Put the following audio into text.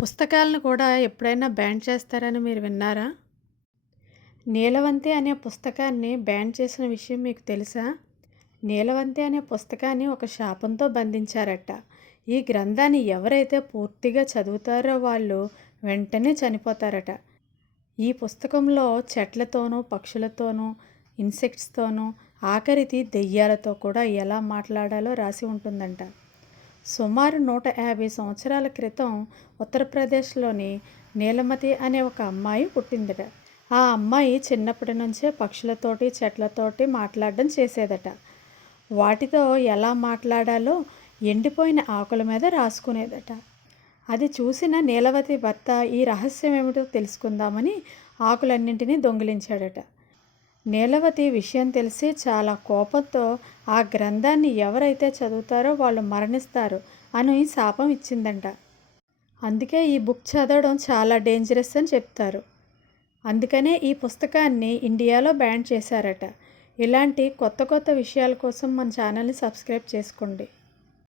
పుస్తకాలను కూడా ఎప్పుడైనా బ్యాన్ చేస్తారని మీరు విన్నారా? 'నీలవంతి' అనే పుస్తకాన్ని బ్యాన్ చేసిన విషయం మీకు తెలుసా? 'నీలవంతి' అనే పుస్తకాన్ని ఒక శాపంతో బంధించారట. ఈ గ్రంథాన్ని ఎవరైతే పూర్తిగా చదువుతారో వాళ్ళు వెంటనే చనిపోతారట. ఈ పుస్తకంలో చెట్లతోనూ, పక్షులతోనూ, ఇన్సెక్ట్స్‌తోనూ, ఆఖరికి దెయ్యాలతో కూడా ఎలా మాట్లాడాలో రాసి ఉంటుందంట. సుమారు 150 సంవత్సరాల క్రితం ఉత్తరప్రదేశ్‌లోని నీలమతి అనే ఒక అమ్మాయి పుట్టిందట. ఆ అమ్మాయి చిన్నప్పటి నుంచే పక్షులతోటి, చెట్లతోటి మాట్లాడడం చేసేదట. వాటితో ఎలా మాట్లాడాలో ఎండిపోయిన ఆకుల మీద రాసుకునేదట. అది చూసిన నీలవతి భర్త ఈ రహస్యం ఏమిటో తెలుసుకుందామని ఆకులన్నింటినీ దొంగిలించాడట. నీలవతి విషయం తెలిసి చాలా కోపంతో ఆ గ్రంథాన్ని ఎవరైతే చదువుతారో వాళ్ళు మరణిస్తారు అని శాపం ఇచ్చిందంట. అందుకే ఈ బుక్ చదవడం చాలా డేంజరస్ అని చెప్తారు. అందుకనే ఈ పుస్తకాన్ని ఇండియాలో బ్యాన్ చేశారట. ఇలాంటి కొత్త కొత్త విషయాల కోసం మన ఛానల్ని సబ్స్క్రైబ్ చేసుకోండి.